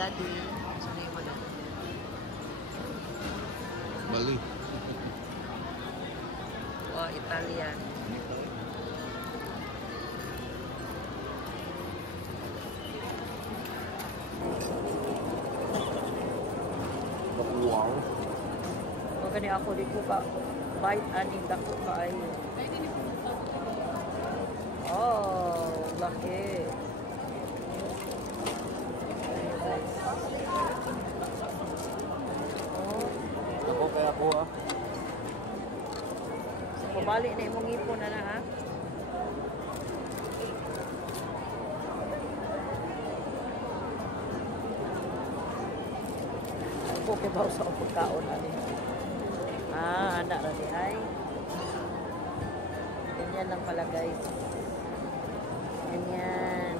daddy. Sorry mo na. Bali. Oh, Italian. Wow. Magani ako di ko ka bite aning dako kaayo. Oh, laki. Ako kaya po ah. So, pabalik na imong ipon na ha. Ako kay ba sa pagkaon ani. Anak na di ay. Ganyan lang pala guys. Ganyan.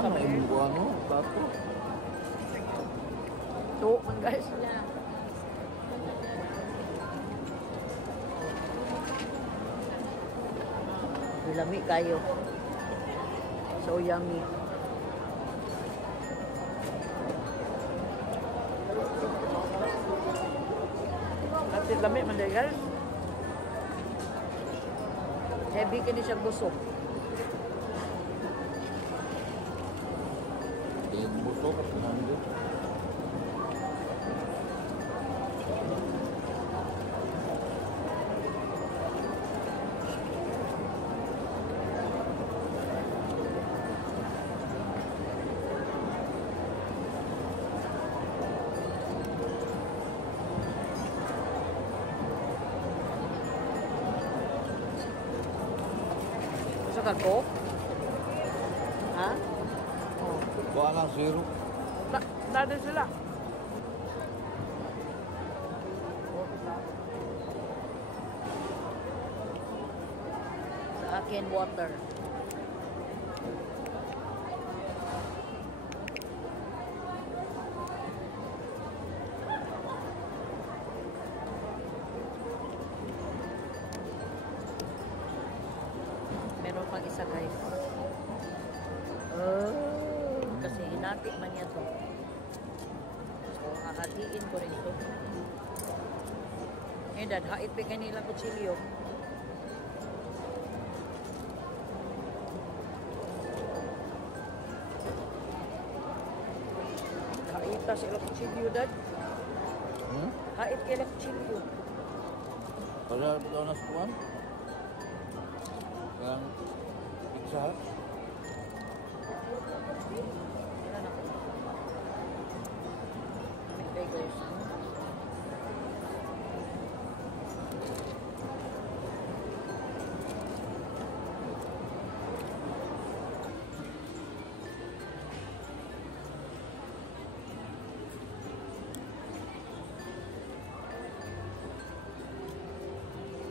Ano yung ano? Tato? Ito, guys niya. Lami kayo. So yummy. Kasi lami man dahil guys. Heavy ka ni siya busog. Yung busok at nandun. Gusto ka Coke? Ha? Oh. Kuha lang syrup. Nado sila. Sa akin, water. Meron pang isa guys. Kasi hinati man niya to. So, kakatiin ko rin to. Eh, dad, hait pa kanila kutsilyo. Haita sila kutsilyo, dad. Hait kila kutsilyo. Para daw na skuan? Yang pizza hut?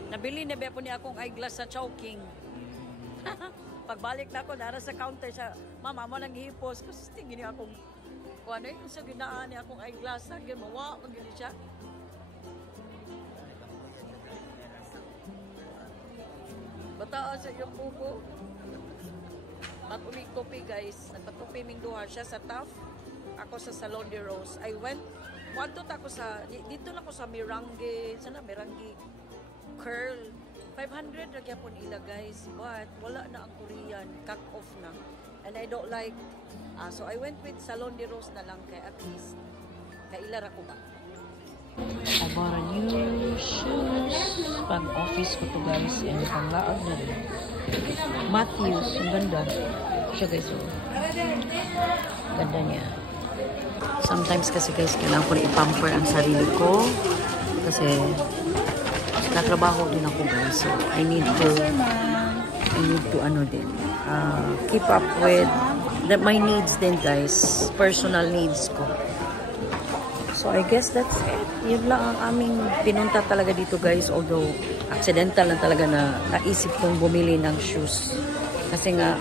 Nabili na ba po niya akong eyeglass sa Chowking. Pagbalik na ako, nara sa counter siya, mama mo nang hipos. Kasi tingin niya akong, kung ano yung sa ginaan niya akong eyeglass, hanggang mawa, magili siya. Bataan sa iyong buko. At umigtupi guys, nagpatupi ming duha siya sa Taft. Ako sa Salon de Rose. I went, kwanto ako sa, dito na ako sa Mirangi, sana Mirangi curl. 500 ra gyapon ila guys, but wala na ang Korean, cut off na. And I don't like, so I went with Salon de Rose na lang kay at least kaila ra ko ba. I bought a new shoes. Pang office ko to guys, and pang laag na rin. Matthews, ang ganda. Siya guys, oh. Ganda niya. Sometimes kasi guys, kailangan ko na i-pamper ang sarili ko. Kasi natrabaho din ako guys, so I need to ano din, keep up with my needs din guys, personal needs ko. So I guess that's it. Yun lang ang aming pinunta talaga dito guys, although accidental lang talaga na naisip kong bumili ng shoes. Kasi nga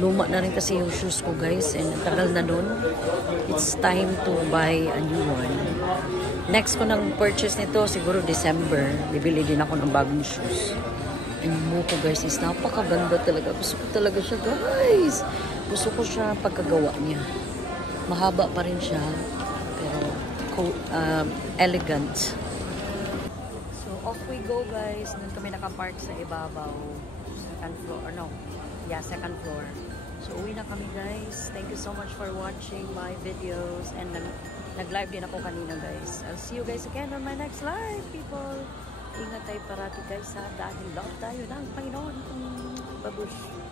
Luma na rin kasi yung shoes ko guys and ang tagal na nun. It's time to buy a new one. Next ko nang purchase nito siguro December. Bibili din ako ng bagong shoes. And yung muko guys is napakaganda talaga. Gusto ko talaga siya guys. Gusto ko siya pagkagawa niya. Mahaba pa rin siya. Pero elegant. So off we go guys. Doon kami nakapark sa ibabaw. Second floor. Second floor. So, uwi na kami guys. Thank you so much for watching my videos. And nag-live din ako kanina guys. I'll see you guys again on my next live, people. Ingat tayo parati guys ha. Dahil love tayo ng Panginoon. Babush.